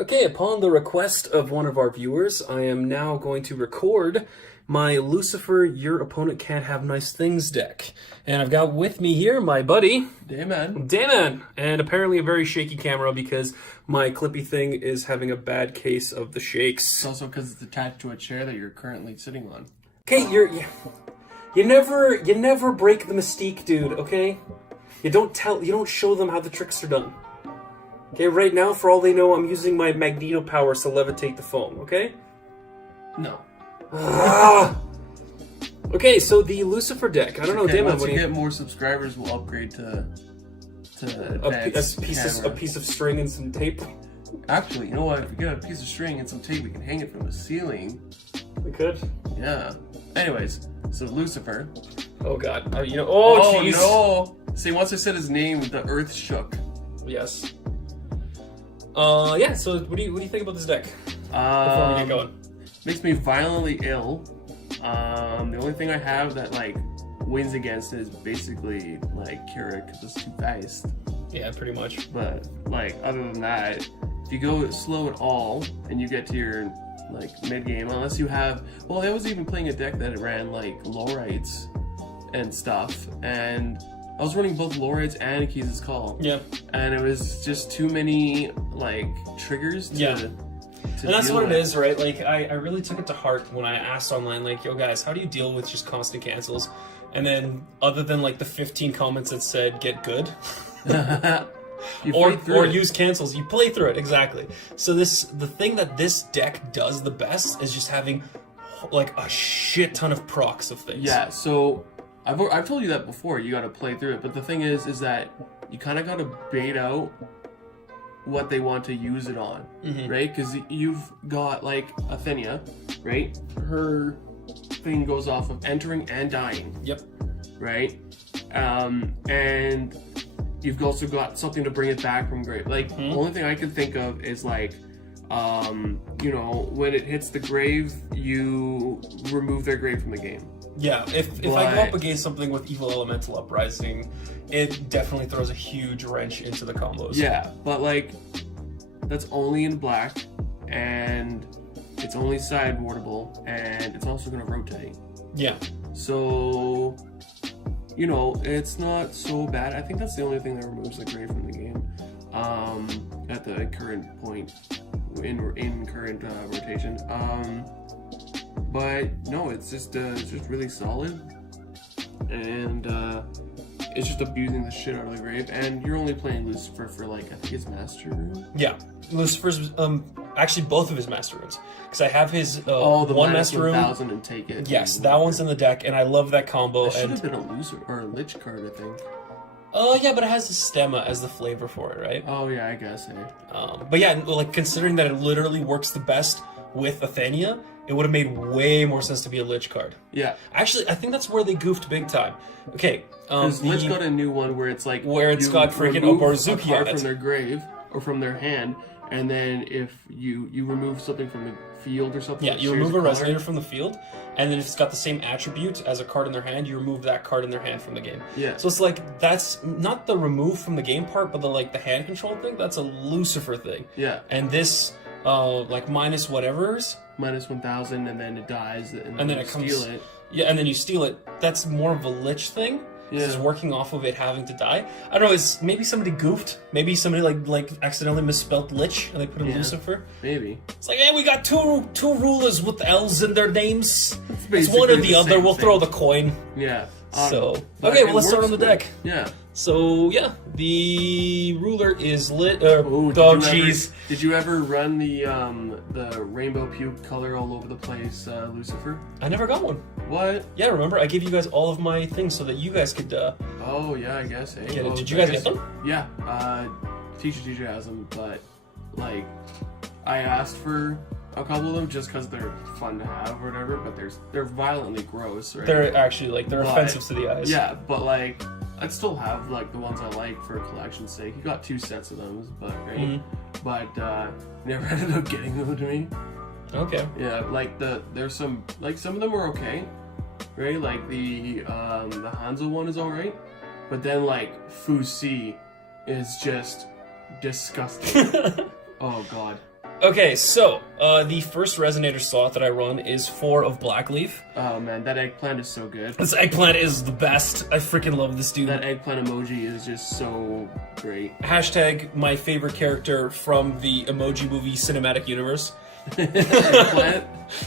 Okay, upon the request of one of our viewers, I am now going to record my Lucifer Your Opponent Can't Have Nice Things deck. And I've got with me here my buddy... Damon! And apparently a very shaky camera because my clippy thing is having a bad case of the shakes. It's also because it's attached to a chair that you're currently sitting on. Okay, you never break the mystique, dude, okay? You don't show them how the tricks are done. Okay, right now, for all they know, I'm using my magneto powers to levitate the foam, okay? No. Okay, so the Lucifer deck. I don't know, Damon. Once you get more subscribers, we'll upgrade to a piece of string and some tape. Actually, you know what? If we get a piece of string and some tape, we can hang it from the ceiling. We could. Yeah. Anyways, so Lucifer. Oh God. Oh jeez. Oh no. See, once I said his name, the earth shook. Yes. Yeah. So, what do you think about this deck? Before we get going, makes me violently ill. The only thing I have that wins against it is basically Keurig because it's too fast. Yeah, pretty much. But other than that, if you go slow at all and you get to your mid game, unless you have, well, I was even playing a deck that ran lowrights and stuff, and I was running both lowrights and Keys' Call. Yeah. And it was just too many triggers to and that's what it is, right? I really took it to heart when I asked online, yo guys, how do you deal with just constant cancels? And then other than the 15 comments that said get good or use cancels, you play through it. Exactly. So the thing that this deck does the best is just having a shit ton of procs of things. Yeah, so I've told you that before, you gotta play through it, but the thing is that you kinda gotta bait out what they want to use it on, right? Because you've got Athenia, right? Her thing goes off of entering and dying. Yep. Right? And you've also got something to bring it back from grave. The only thing I can think of is when it hits the grave, you remove their grave from the game. Yeah, if I go up against something with Evil Elemental Uprising, it definitely throws a huge wrench into the combos. Yeah, but that's only in black, and it's only sideboardable, and it's also going to rotate. Yeah. So, it's not so bad. I think that's the only thing that removes the grave from the game at the current point in current rotation. But no, it's just really solid, and it's just abusing the shit out of the grave. And you're only playing Lucifer for I think his master room. Yeah, Lucifer's actually both of his master rooms, because I have his the one master room. 1000 and take it. Yes, that one's in the deck, and I love that combo. That should have been a Lucifer or a Lich card, I think. Yeah, but it has Astema as the flavor for it, right? Oh yeah, I guess. Eh? But yeah, considering that it literally works the best with Athenia, it would have made way more sense to be a Lich card. Yeah. Actually, I think that's where they goofed big time. Okay. Because Lich got a new one where it's where it's got freaking Oborozuki on it. From their grave or from their hand, and then if you remove something from the field or something. Yeah, you remove a Resonator from the field, and then if it's got the same attribute as a card in their hand, you remove that card in their hand from the game. Yeah. So it's that's not the remove from the game part, but the hand control thing. That's a Lucifer thing. Yeah. And this minus whatever's. Minus 1000, and then it dies, and then it comes, steal it. Yeah, and then you steal it. That's more of a Lich thing. Yeah. It's working off of it having to die. I don't know. Is maybe somebody goofed? Maybe somebody accidentally misspelled Lich and they put in Lucifer. Maybe it's hey, we got two rulers with L's in their names. It's one or the other. We'll throw the coin. Yeah. So okay, well let's start on the deck. Yeah. So yeah, the ruler is lit. Jeez. Did you ever run the rainbow puke color all over the place, Lucifer? I never got one. What? Yeah, remember I gave you guys all of my things so that you guys could. Oh yeah, I guess. Eh? Get it. Did you guys get them? Yeah. Teacher has them, but I asked for a couple of them just because they're fun to have or whatever, but they're violently gross, right? They're actually they're offensive to the eyes. Yeah, but I'd still have the ones I like for collection's sake. You got 2 sets of them, but right? But never ended up getting them to me. Okay. Yeah, there's some some of them were okay, right? The Hanzo one is alright, but then Fu Si is just disgusting. Oh god. Okay, so the first Resonator slot that I run is 4 of Blackleaf. Oh man, that eggplant is so good. This eggplant is the best. I freaking love this dude. That eggplant emoji is just so great. Hashtag my favorite character from the Emoji Movie cinematic universe. Eggplant?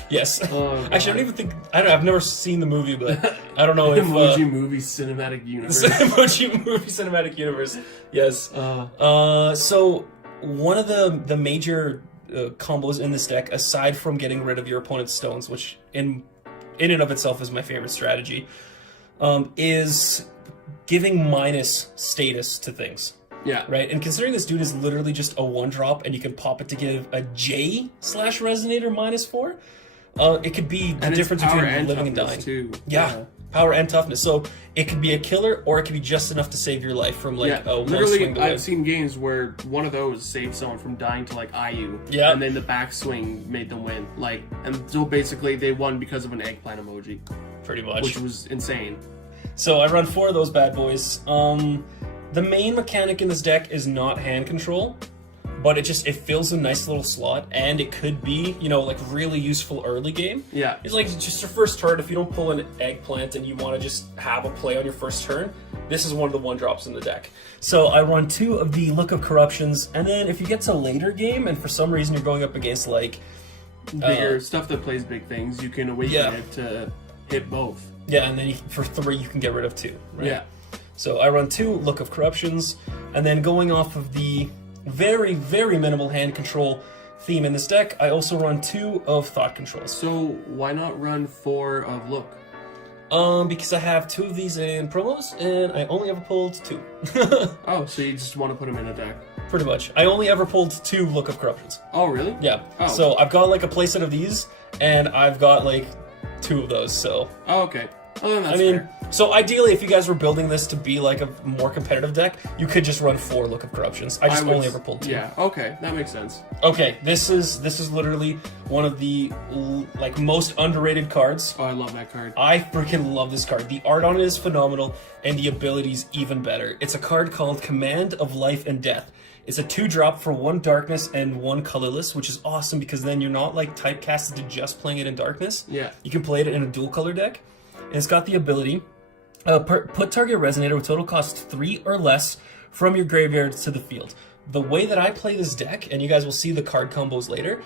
Yes. Oh, actually, I don't even think... I don't know, I've never seen the movie, but I don't know if... Emoji Movie cinematic universe. Emoji Movie cinematic universe. Yes. So, one of the major... combos in this deck, aside from getting rid of your opponent's stones, which in and of itself is my favorite strategy, is giving minus status to things. Yeah. Right? And considering this dude is literally just a 1-drop and you can pop it to give a J/Resonator -4, it could be the difference between living and dying. Too. Yeah. Power and toughness. So it could be a killer, or it could be just enough to save your life from like a one literally, swing away. I've seen games where one of those saved someone from dying to like IU, and then the backswing made them win. Like, and so basically they won because of an eggplant emoji, pretty much, which was insane. So I run 4 of those bad boys. The main mechanic in this deck is not hand control, but it fills a nice little slot, and it could be, like really useful early game. Yeah. It's like just your first turn, if you don't pull an eggplant and you want to just have a play on your first turn, this is one of the 1-drops in the deck. So I run 2 of the Look of Corruptions, and then if you get to later game, and for some reason you're going up against like... bigger stuff that plays big things, you can awaken it to hit both. Yeah, and then for 3 you can get rid of 2, right? Yeah. So I run 2 Look of Corruptions, and then going off of the very, very minimal hand control theme in this deck, I also run 2 of Thought Controls. So why not run 4 of Look? Because I have 2 of these in promos, and I only ever pulled 2. Oh, so you just want to put them in a deck? Pretty much. I only ever pulled 2 Look of Corruptions. Oh, really? Yeah. Oh. So I've got like a playset of these, and I've got like 2 of those, so... Oh, okay. Oh, then that's fair. So ideally, if you guys were building this to be like a more competitive deck, you could just run 4 Look of Corruptions. I only ever pulled 2. Yeah, okay, that makes sense. Okay, this is literally one of the like most underrated cards. Oh, I love that card. I freaking love this card. The art on it is phenomenal, and the ability's even better. It's a card called Command of Life and Death. It's a 2-drop for 1 darkness and 1 colorless, which is awesome because then you're not like typecasted to just playing it in darkness. Yeah. You can play it in a dual color deck. And it's got the ability, put target Resonator with total cost 3 or less from your graveyard to the field. The way that I play this deck, and you guys will see the card combos later,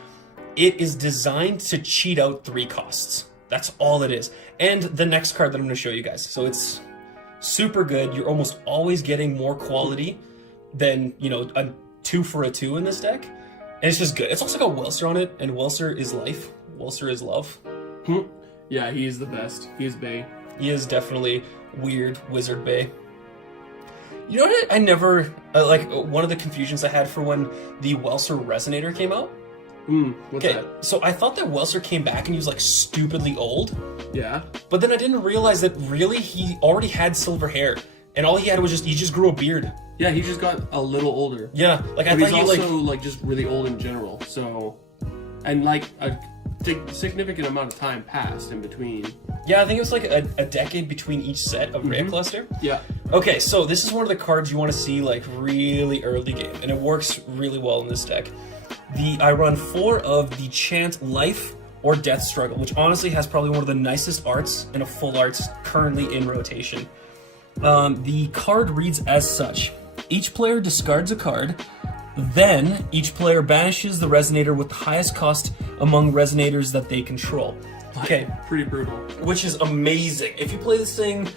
it is designed to cheat out 3 costs. That's all it is. And the next card that I'm going to show you guys. So it's super good. You're almost always getting more quality than, a 2 for a 2 in this deck. And it's just good. It's also got Welser on it, and Welser is life. Welser is love. Yeah, he is the best. He is Bay. He is definitely weird wizard Bay. You know what? I never one of the confusions I had for when the Welser Resonator came out. What's that? So I thought that Welser came back and he was like stupidly old. Yeah. But then I didn't realize that really he already had silver hair, and all he had was he just grew a beard. Yeah, he just got a little older. Yeah, like I but thought he's also just really old in general. So, and like a significant amount of time passed in between. Yeah, I think it was like a decade between each set of Rare Cluster. Yeah. Okay, so this is one of the cards you want to see like really early game, and it works really well in this deck. I run 4 of the Chant Life or Death Struggle, which honestly has probably one of the nicest arts in a full arts currently in rotation. The card reads as such. Each player discards a card, then each player banishes the Resonator with the highest cost among Resonators that they control. Okay. Pretty brutal. Which is amazing. If you play this thing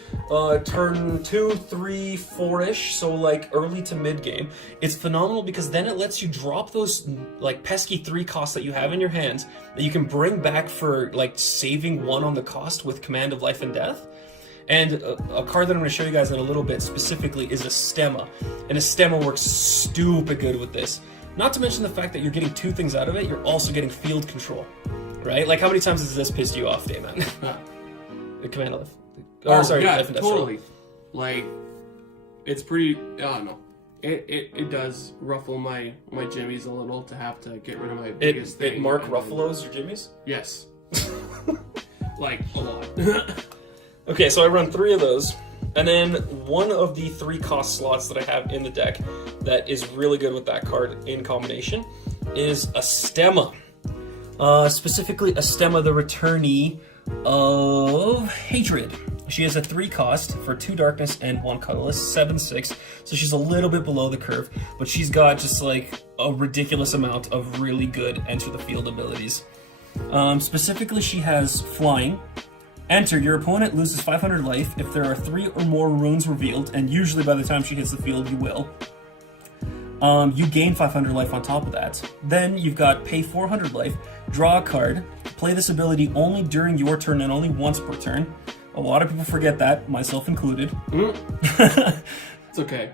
turn 2, 3, 4-ish, so like early to mid game, it's phenomenal because then it lets you drop those like pesky 3 costs that you have in your hands that you can bring back for like saving 1 on the cost with Command of Life and Death. And a card that I'm going to show you guys in a little bit specifically is Astema. And Astema works stupid good with this. Not to mention the fact that you're getting 2 things out of it, you're also getting field control. Right? Like, how many times has this pissed you off, Dayman? The Command of Life. Yeah, Life and Death. totally. Like, it's pretty... I don't know. It does ruffle my jimmies a little to have to get rid of my biggest thing. It Mark Ruffalo's your jimmies? Yes. Like, a lot. Okay, so I run 3 of those. And then one of the 3 cost slots that I have in the deck that is really good with that card in combination is Astema. Specifically, Astema, the Returnee of Hatred. She has a 3 cost for 2 darkness and 1 colorless, 7/6. So she's a little bit below the curve, but she's got just like a ridiculous amount of really good enter the field abilities. Specifically, she has flying. Enter, your opponent loses 500 life if there are 3 or more runes revealed, and usually by the time she hits the field, you will. You gain 500 life on top of that. Then you've got pay 400 life, draw a card, play this ability only during your turn and only once per turn. A lot of people forget that, myself included. It's okay.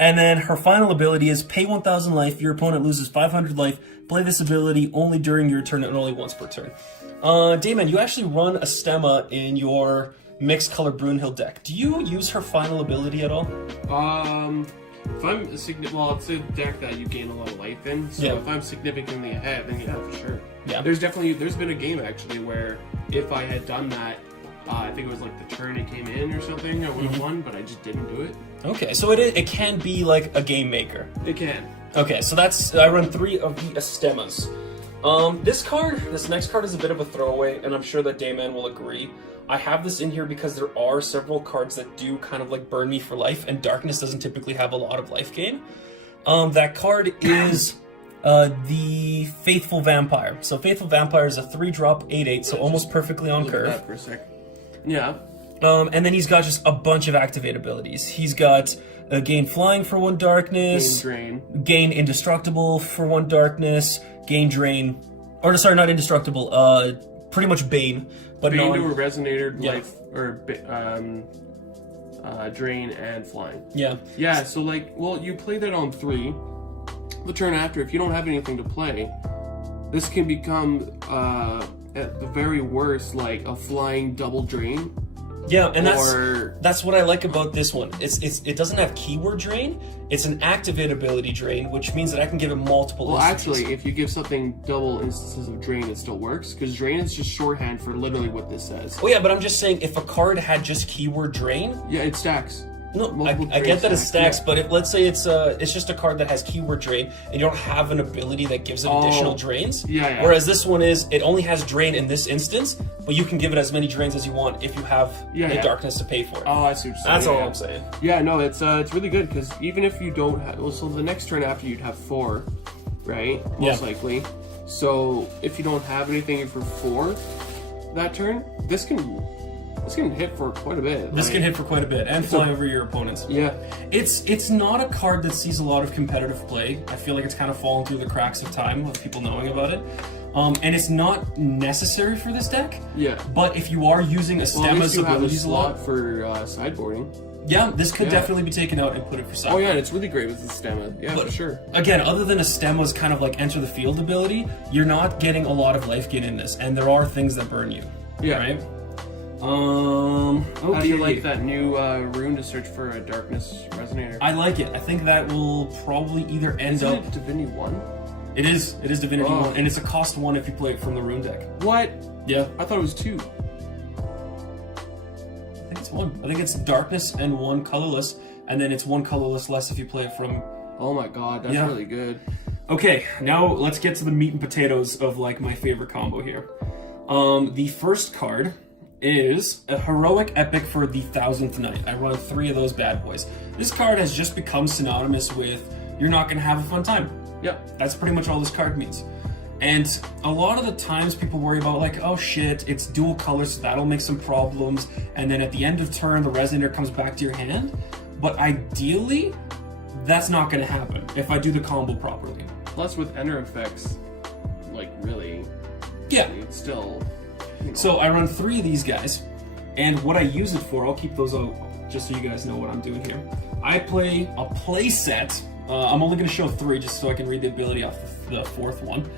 And then her final ability is pay 1000 life, your opponent loses 500 life, play this ability only during your turn and only once per turn. Damon, you actually run Astema in your mixed color Brunhild deck. Do you use her final ability at all? If I'm well, it's a deck that you gain a lot of life in. So if I'm significantly ahead, then yeah, for sure. Yeah. There's been a game actually where if I had done that, I think it was like the turn it came in or something, I would have won, but I just didn't do it. Okay, so it can be like a game maker. It can. Okay, so I run 3 of the Astemas. This next card is a bit of a throwaway, and I'm sure that Dayman will agree. I have this in here because there are several cards that do kind of like burn me for life, and Darkness doesn't typically have a lot of life gain. That card is the Faithful Vampire. So Faithful Vampire is a 3-drop 8/8, so almost perfectly on curve. Look at that for a sec. Yeah. And then he's got just a bunch of activate abilities. He's got gain flying for 1 darkness, gain indestructible for 1 darkness, gain drain, or sorry, not indestructible. Pretty much Bane, but Bane non. to a resonator life or drain and flying. Yeah. Yeah. So like, well, you play that on 3. The turn after, if you don't have anything to play, this can become at the very worst like a flying double drain. Yeah, and that's what I like about this one. It doesn't have keyword drain. It's an activate ability drain, which means that I can give it multiple instances. Actually, if you give something double instances of drain, it still works, because drain is just shorthand for literally what this says. Oh yeah, but I'm just saying, if a card had just keyword drain... Yeah, it stacks. No, I get that it stacks, but if let's say it's just a card that has keyword drain and you don't have an ability that gives it additional drains. Yeah. Whereas this one it only has drain in this instance, but you can give it as many drains as you want if you have the darkness to pay for it. Oh, I see what you're saying. That's all I'm saying. Yeah, no, it's really good because even if you don't have, well, so the next turn after you'd have 4, right? Most likely. So if you don't have anything for 4 that turn, this can hit for quite a bit. This can hit for quite a bit and fly over your opponents. Yeah. It's not a card that sees a lot of competitive play. I feel like it's kind of fallen through the cracks of time with people knowing about it. And it's not necessary for this deck. Yeah. But if you are using Astema's abilities a lot for sideboarding. Yeah, this could definitely be taken out and put it for sideboarding. Oh yeah, it's really great with Astema. Yeah, for sure. Again, other than Astema's kind of like enter the field ability, you're not getting a lot of life gain in this, and there are things that burn you. Yeah. Right? How do you like that new rune to search for a darkness resonator? I like it. I think that will probably either end up... Isn't it Divinity 1? It is Divinity 1, and it's a cost 1 if you play it from the rune deck. What? Yeah. I thought it was 2. I think it's 1. I think it's darkness and 1 colorless, and then it's 1 colorless less if you play it from... Oh my god, that's really good. Okay, now let's get to the meat and potatoes of like my favorite combo here. The first card is a heroic epic for the Thousandth Night. I run 3 of those bad boys. This card has just become synonymous with you're not going to have a fun time. Yep. That's pretty much all this card means. And a lot of the times people worry about like, oh shit, it's dual colors, so that'll make some problems. And then at the end of turn, the Resonator comes back to your hand. But ideally, that's not going to happen if I do the combo properly. Plus with enter effects, like really, it's still... So I run 3 of these guys, and what I use it for, I'll keep those out just so you guys know what I'm doing here. I play a play set. I'm only going to show 3 just so I can read the ability off the 4th one.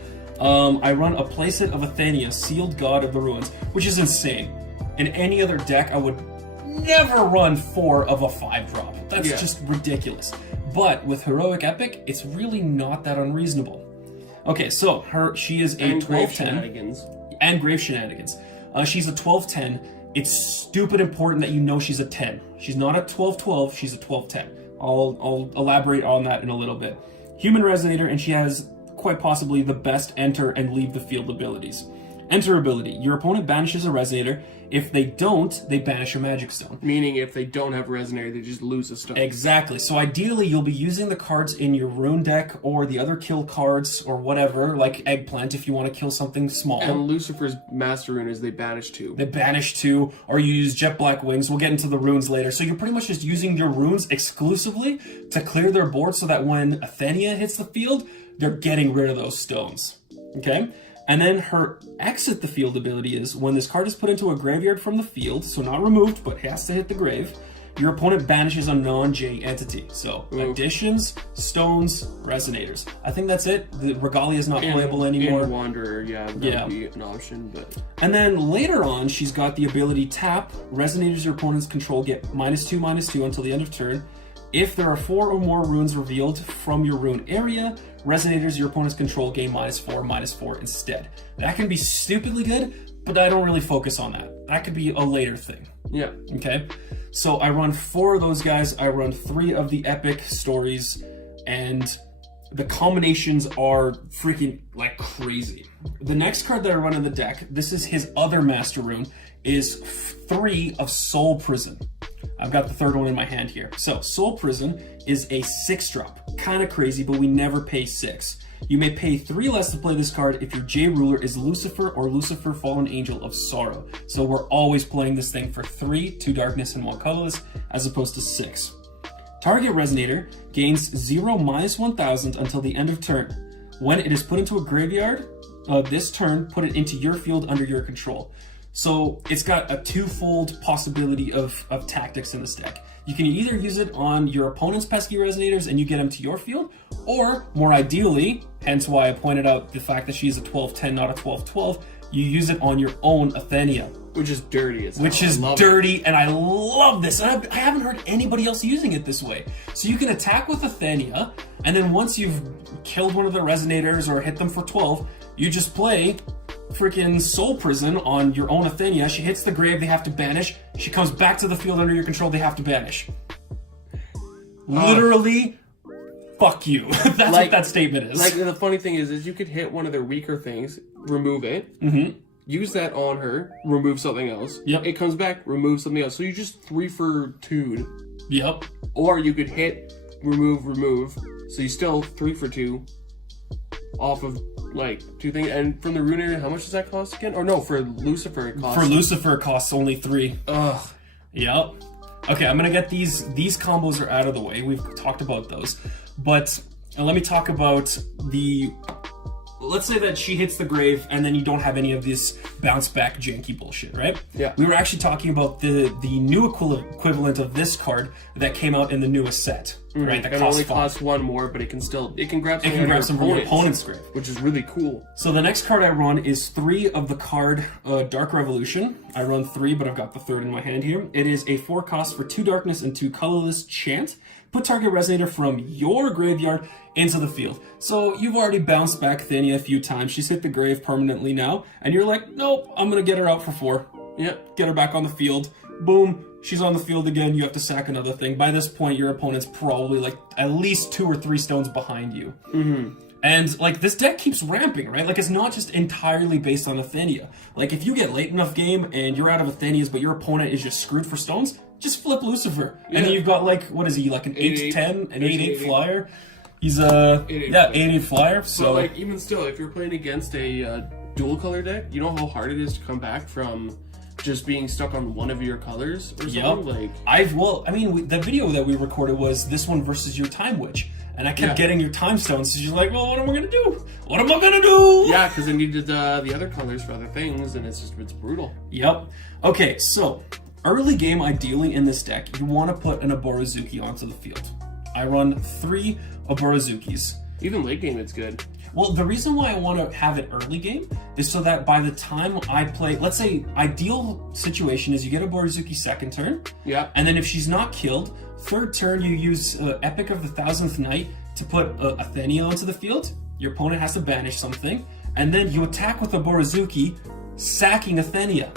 I run a playset of Athenia, Sealed God of the Ruins, which is insane. In any other deck, I would never run 4 of a 5-drop. That's just ridiculous. But with Heroic Epic, it's really not that unreasonable. Okay, so she is a 12/10. And Grave Shenanigans. She's a 12/10. It's stupid important that you know she's a 10. She's not a 12/12, she's a 12/10. I'll elaborate on that in a little bit. Human Resonator, and she has quite possibly the best enter and leave the field abilities. Enter ability. Your opponent banishes a Resonator. If they don't, they banish a Magic Stone. Meaning if they don't have Resonator, they just lose a stone. Exactly. So ideally, you'll be using the cards in your Rune deck or the other kill cards or whatever, like Eggplant if you want to kill something small. And Lucifer's Master Rune is they banish 2. They banish 2, or you use Jet Black Wings. We'll get into the runes later. So you're pretty much just using your runes exclusively to clear their board so that when Athenia hits the field, they're getting rid of those stones. Okay? And then her exit the field ability is when this card is put into a graveyard from the field, so not removed, but has to hit the grave, your opponent banishes a non-J entity. So additions, stones, resonators. I think that's it. The Regalia is not playable anymore. And Wanderer, that would be an option. But And then later on, she's got the ability tap, resonators your opponent's control get -2/-2 until the end of turn. If there are 4 or more runes revealed from your rune area, resonators your opponent's control gain -4/-4 instead. That can be stupidly good, but I don't really focus on that. That could be a later thing. yeah. Okay? So I run 4 of those guys. I run 3 of the epic stories, and the combinations are freaking like crazy. The next card that I run in the deck, this is his other master rune, is 3 of Soul Prison. I've got the third one in my hand here. So, Soul Prison is a 6-drop. Kind of crazy, but we never pay 6. You may pay 3 less to play this card if your J ruler is Lucifer or Lucifer Fallen Angel of Sorrow. So we're always playing this thing for 3, 2 darkness and 1 colorless, as opposed to 6. Target Resonator gains 0 -1000 until the end of turn. When it is put into a graveyard, this turn, put it into your field under your control. So it's got a 2-fold possibility of tactics in this deck. You can either use it on your opponent's pesky resonators and you get them to your field, or more ideally, hence why I pointed out the fact that she's a 12-10, not a 12-12, you use it on your own Athenia. Which is dirty as hell. Which is dirty, and I love this. And I haven't heard anybody else using it this way. So you can attack with Athenia, and then once you've killed one of the resonators or hit them for 12, you just play freaking Soul Prison on your own Athenia. She hits the grave, they have to banish. She comes back to the field under your control, they have to banish. Literally, fuck you. That's what that statement is. Like, the funny thing is you could hit one of their weaker things, remove it, use that on her, remove something else. Yep. It comes back, remove something else. So you just 3 for 2'd. Yep. Or you could hit, remove. So you still 3 for 2 off of like 2 things. And from the Rune, how much does that cost again? Or no, for Lucifer it costs. For Lucifer it costs only 3. Ugh. Yep. Okay, I'm gonna get these combos are out of the way. We've talked about those. But let me talk about the... Let's say that she hits the grave and then you don't have any of this bounce back janky bullshit, right? Yeah. We were actually talking about the new equivalent of this card that came out in the newest set, right? That It only costs 1 more, but it can grab some from your opponent's grave. Which is really cool. So the next card I run is 3 of the card Dark Revolution. I run 3, but I've got the third in my hand here. It is a 4 cost for 2 darkness and 2 colorless chant. Put target resonator from your graveyard into the field. So you've already bounced back Athenia a few times. She's hit the grave permanently now. And you're like, nope, I'm going to get her out for 4. Yep, get her back on the field. Boom, she's on the field again. You have to sack another thing. By this point, your opponent's probably like at least 2 or 3 stones behind you. And like this deck keeps ramping, right? Like it's not just entirely based on Athenia. Like if you get late enough game and you're out of Athenias, but your opponent is just screwed for stones, just flip Lucifer. And then you've got like, what is he, like an 8-10, an 8-8 flyer? He's a 8-8 flyer. So like even still, if you're playing against a dual color deck, you know how hard it is to come back from just being stuck on one of your colors or something? The video that we recorded was this one versus your Time Witch. And I kept getting your time stones, so she's like, well, what am I going to do? What am I going to do? Yeah, because then you did the other colors for other things, and it's brutal. Yep. Okay, so early game, ideally in this deck, you want to put an Oborozuki onto the field. I run 3 Oborozukis. Even late game, it's good. Well, the reason why I want to have it early game is so that by the time I play, let's say, ideal situation is you get a Oborozuki second turn. Yeah. And then if she's not killed, third turn you use Epic of the Thousandth Night to put Athenia onto the field. Your opponent has to banish something. And then you attack with a Oborozuki, sacking Athenia.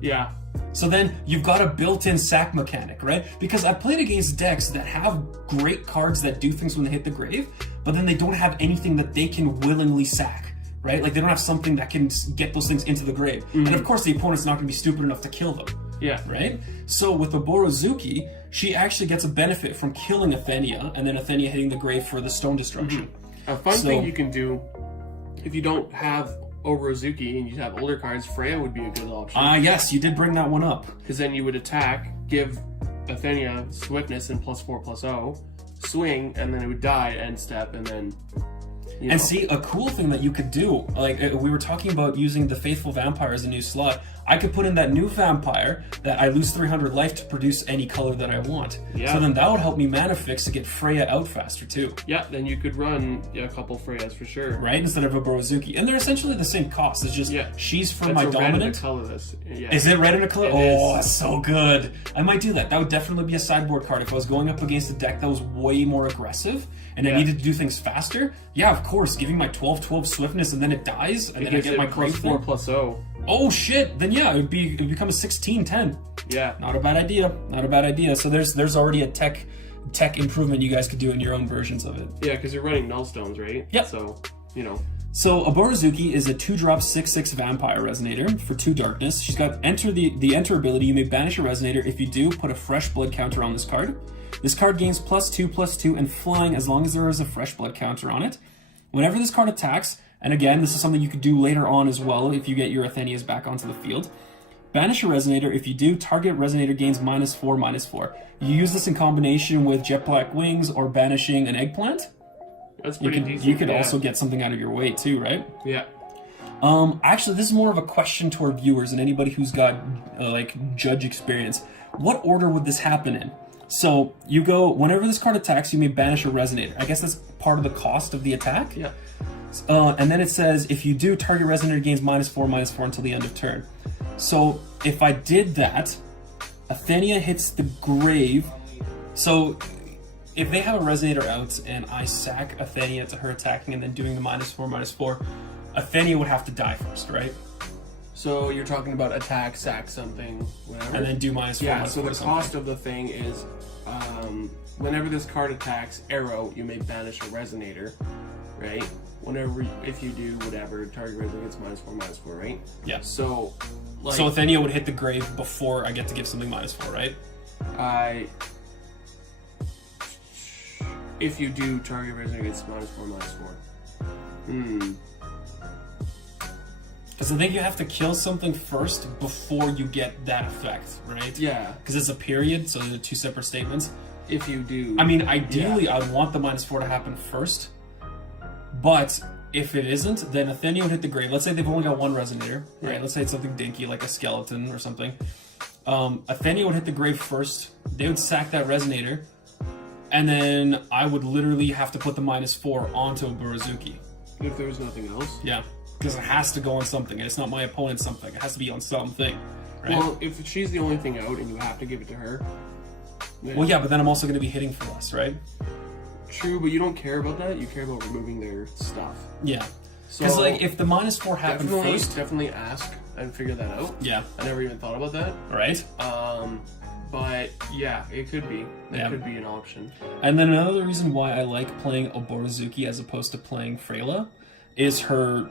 Yeah. So then you've got a built-in sack mechanic, right? Because I've played against decks that have great cards that do things when they hit the grave, but then they don't have anything that they can willingly sack, right? Like, they don't have something that can get those things into the grave. And of course, the opponent's not going to be stupid enough to kill them. Yeah. Right? So with Oborozuki, she actually gets a benefit from killing Athenia, and then Athenia hitting the grave for the stone destruction. A fun thing you can do, if you don't have Oborozuki and you have older cards, Freya would be a good option. Yes, you did bring that one up. Because then you would attack, give Athenia swiftness and +4/+0, swing, and then it would die, end step, and then... And see, a cool thing that you could do, like we were talking about using the Faithful Vampire as a new slot, I could put in that new vampire that I lose 300 life to produce any color that I want. Yeah. So then that would help me mana fix to get Freya out faster too. Yeah, then you could run a couple Freyas for sure. Right, instead of a Oborozuki. And they're essentially the same cost. It's just she's for my dominant. Red and a colorless. Yeah. Is it red and a color? Is. That's so good. I might do that. That would definitely be a sideboard card if I was going up against a deck that was way more aggressive and I needed to do things faster. Yeah, of course. Giving my 12/12 swiftness and then it dies and then I get my +4/+0. Oh shit! Then yeah, it would become a 16/10. Yeah, not a bad idea. Not a bad idea. So there's already a tech improvement you guys could do in your own versions of it. Yeah, because you're running null stones, right? Yep. So So Oborozuki is a 2-drop 6/6 vampire resonator for 2 darkness. She's got the enter ability. You may banish a resonator. If you do, put a fresh blood counter on this card. This card gains +2/+2 and flying as long as there is a fresh blood counter on it. Whenever this card attacks. And again, this is something you could do later on as well if you get your Athenias back onto the field. Banish a Resonator. If you do, target Resonator gains -4/-4. You use this in combination with Jet Black Wings or banishing an Eggplant. That's pretty decent. You could also get something out of your way too, right? Yeah. Actually, this is more of a question to our viewers and anybody who's got judge experience. What order would this happen in? So you go, whenever this card attacks, you may banish a Resonator. I guess that's part of the cost of the attack. Yeah. And then it says, if you do, target Resonator gains -4/-4 until the end of turn. So if I did that, Athenia hits the grave. So if they have a Resonator out and I sack Athenia to her attacking and then doing the -4/-4, Athenia would have to die first, right? So you're talking about attack, sack something, whatever. And then do -4/-4. Yeah, so the cost of the thing is, whenever this card attacks arrow, you may banish a Resonator, right? If you do whatever, target Resonator gets -4/-4, right? Yeah. So Athenia would hit the grave before I get to give something -4, right? If you do, target Resonator gets -4/-4. Because I think you have to kill something first before you get that effect, right? Yeah. Because it's a period, so they're 2 separate statements. If you do. I mean, ideally, I'd want the -4 to happen first. But if it isn't, then Athenia would hit the grave. Let's say they've only got 1 Resonator, right? Let's say it's something dinky, like a skeleton or something. Athenia would hit the grave first. They would sack that Resonator. And then I would literally have to put the -4 onto Oborozuki. If there was nothing else? Yeah. Because it has to go on something, and it's not my opponent's something. It has to be on something, right? Well, if she's the only thing out and you have to give it to her... Yeah. Well, yeah, but then I'm also going to be hitting for less, right? True, but you don't care about that. You care about removing their stuff. Yeah. Because, if the -4 happened first... Definitely ask and figure that out. Yeah. I never even thought about that. Right? But, yeah, it could be. That could be an option. And then another reason why I like playing Oborozuki as opposed to playing Freyla is her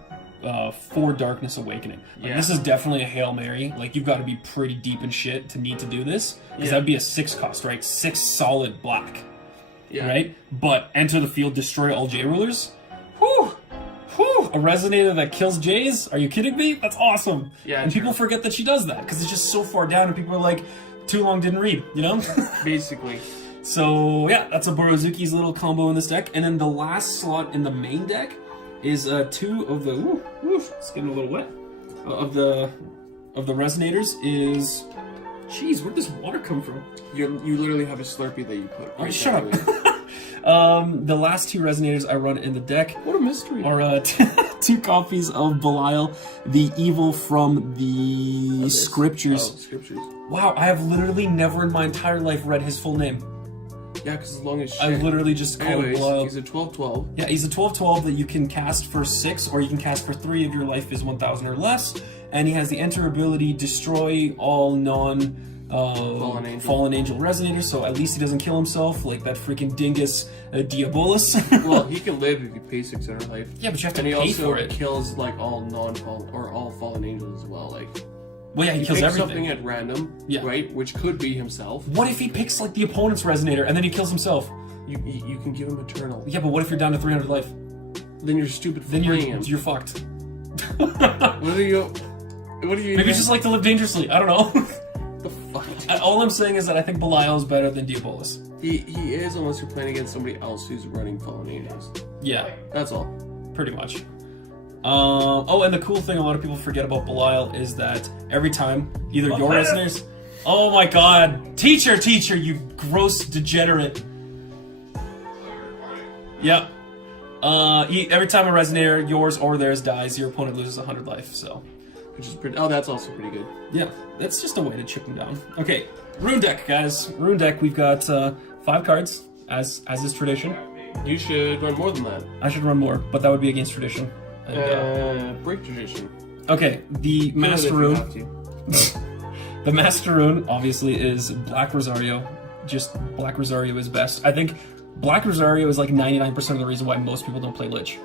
4 Darkness Awakening. This is definitely a Hail Mary. You've got to be pretty deep in shit to need to do this. Because that'd be a 6 cost, right? 6 solid black. Yeah. Right? But enter the field, destroy all J rulers. Whew! Whew! A Resonator that kills J's? Are you kidding me? That's awesome. Yeah. And people forget that she does that because it's just so far down and people are like, too long didn't read, you know? Basically. So, yeah, that's Oborozuki's little combo in this deck. And then the last slot in the main deck is 2 of the... it's getting a little wet. Of the Resonators is... Jeez, where'd this water come from? You literally have a Slurpee that you put right shut up. The last 2 Resonators I run in the deck... What a mystery. ...are 2 copies of Belial, the evil from the Scriptures. Oh, Scriptures. Wow, I have literally never in my entire life read his full name. Yeah, because as long as I literally just call him Belial. He's a 12/12. Yeah, he's a 12/12 that you can cast for 6, or you can cast for 3 if your life is 1,000 or less. And he has the enter ability, destroy all non Fallen Angel Resonators, so at least he doesn't kill himself like that freaking dingus Diabolus. Well, he can live if you pay 600 life. Yeah, but you have to and he pay also for it. kills like all non-fallen or all fallen angels as well. Like, well, yeah, he kills picks everything. something at random, right? Which could be himself. What if he picks like the opponent's Resonator and then he kills himself? You can give him Eternal. Yeah, but what if you're down to 300 life? Then you're stupid for then playing him. You're fucked. What do you? Maybe you just like to live dangerously. I don't know. The fuck? All I'm saying is that I think Belial is better than Diabolus. He is, unless you're playing against somebody else who's running Fallen Angels. Yeah. That's all. Pretty much. Oh, and the cool thing a lot of people forget about Belial is that every time either your Resonators... Oh my god! Teacher, you gross degenerate. Yep. Every time a Resonator, yours or theirs, dies, your opponent loses 100 life, so... Which is pretty... Oh, that's also pretty good. Yeah, that's just a way to chip them down. Okay, Rune Deck, guys. Rune Deck, we've got 5 cards, as is tradition. You should run more than that. I should run more, but that would be against tradition. And, break tradition. Okay, the Master Rune. The Master Rune, obviously, is Black Rosario. Just Black Rosario is best. I think Black Rosario is like 99% of the reason why most people don't play Lich.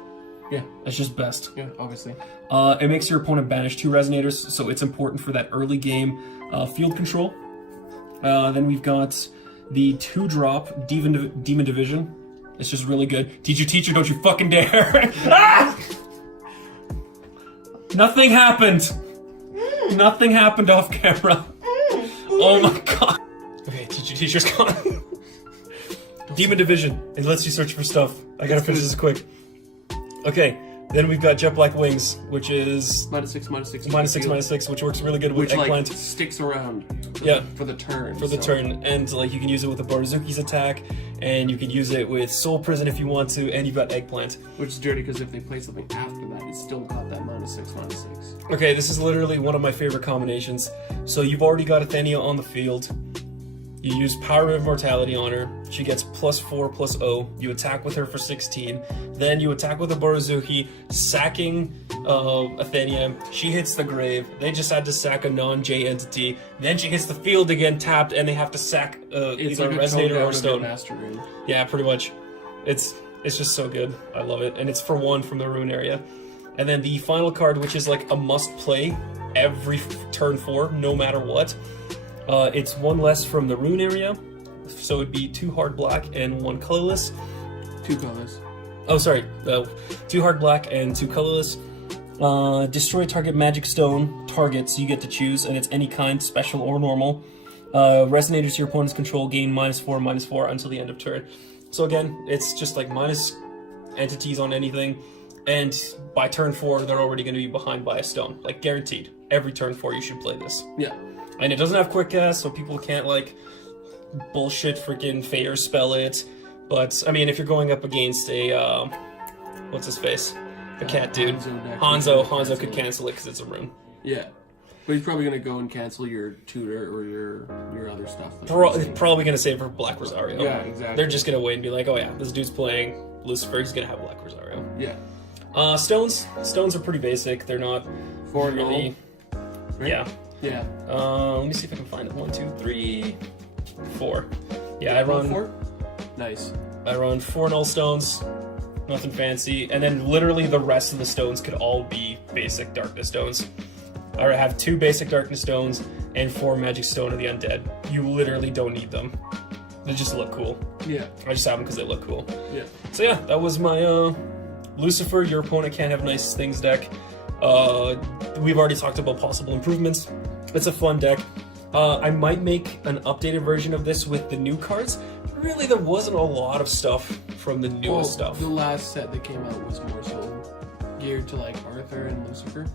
Yeah. It's just best. Yeah, obviously. It makes your opponent banish 2 Resonators, so it's important for that early game field control. Then we've got the 2-drop Demon Division. It's just really good. Teacher, don't you fucking dare! Ah! Nothing happened! Nothing happened off camera. Oh my god. Okay, teacher's gone. Demon Division. It lets you search for stuff. I gotta finish this quick. Okay, then we've got Jet Black Wings, which is... -6/-6, which works really good with Eggplant. Like, sticks around for the turn. Turn, and like you can use it with the Oborozuki's attack, and you can use it with Soul Prison if you want to, and you've got Eggplant. Which is dirty, because if they play something after that, it's still got that -6/-6. Okay, this is literally one of my favorite combinations. So you've already got Athenia on the field. You use Power of Immortality on her. She gets +4/+0. You attack with her for 16. Then you attack with a Oborozuki, sacking Athenia. She hits the grave. They just had to sack a non-J entity. Then she hits the field again, tapped, and they have to sack either like Resonator or Stone. Master Rune. Yeah, pretty much. It's just so good. I love it. And it's for 1 from the Rune area. And then the final card, which is like a must-play every turn 4, no matter what. It's 1 less from the Rune area, so it'd be 2 hard black and 1 colorless. 2 colors. Oh, sorry. 2 hard black and 2 colorless. Destroy target magic stone targets you get to choose, and it's any kind, special or normal. Resonators your opponent's control gain -4/-4 until the end of turn. So again, it's just like minus entities on anything, and by turn 4, they're already going to be behind by a stone. Like, guaranteed. Every turn 4, you should play this. Yeah. And it doesn't have quick cast, so people can't, like, bullshit freaking Fair spell it. But, I mean, if you're going up against a, what's his face? The cat dude. Hanzo could cancel it because it's a rune. Yeah. But he's probably going to go and cancel your tutor or your other stuff. Like probably going to save for Black Rosario. Yeah, exactly. They're just going to wait and be like, oh yeah, this dude's playing Lucifer, he's going to have Black Rosario. Yeah. Stones are pretty basic. They're not 4 really... Right? Yeah. Yeah. Let me see if I can find it. 1, 2, 3, 4. Yeah, I run 4? Nice. I run 4 null stones, nothing fancy, and then literally the rest of the stones could all be basic darkness stones. I have 2 basic darkness stones and 4 magic stone of the undead. You literally don't need them. They just look cool. Yeah. I just have them because they look cool. Yeah. So yeah, that was my Lucifer, Your Opponent Can't Have Nice Things deck. We've already talked about possible improvements. It's a fun deck. I might make an updated version of this with the new cards. Really, there wasn't a lot of stuff from the newest stuff. The last set that came out was more so geared to like Arthur and Lucifer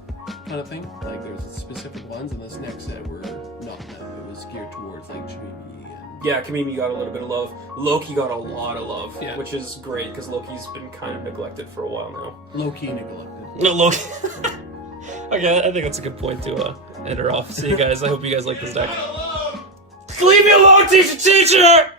kind of thing. Like there's specific ones, and this next set were not that. It was geared towards like Jamie and... Yeah, Kamimi got a little bit of love. Loki got a lot of love, yeah. Which is great because Loki's been kind of neglected for a while now. Low-key neglected. No, Loki. Okay, I think that's a good point to end her off. See you guys. I hope you guys like this deck. Leave me alone, teacher!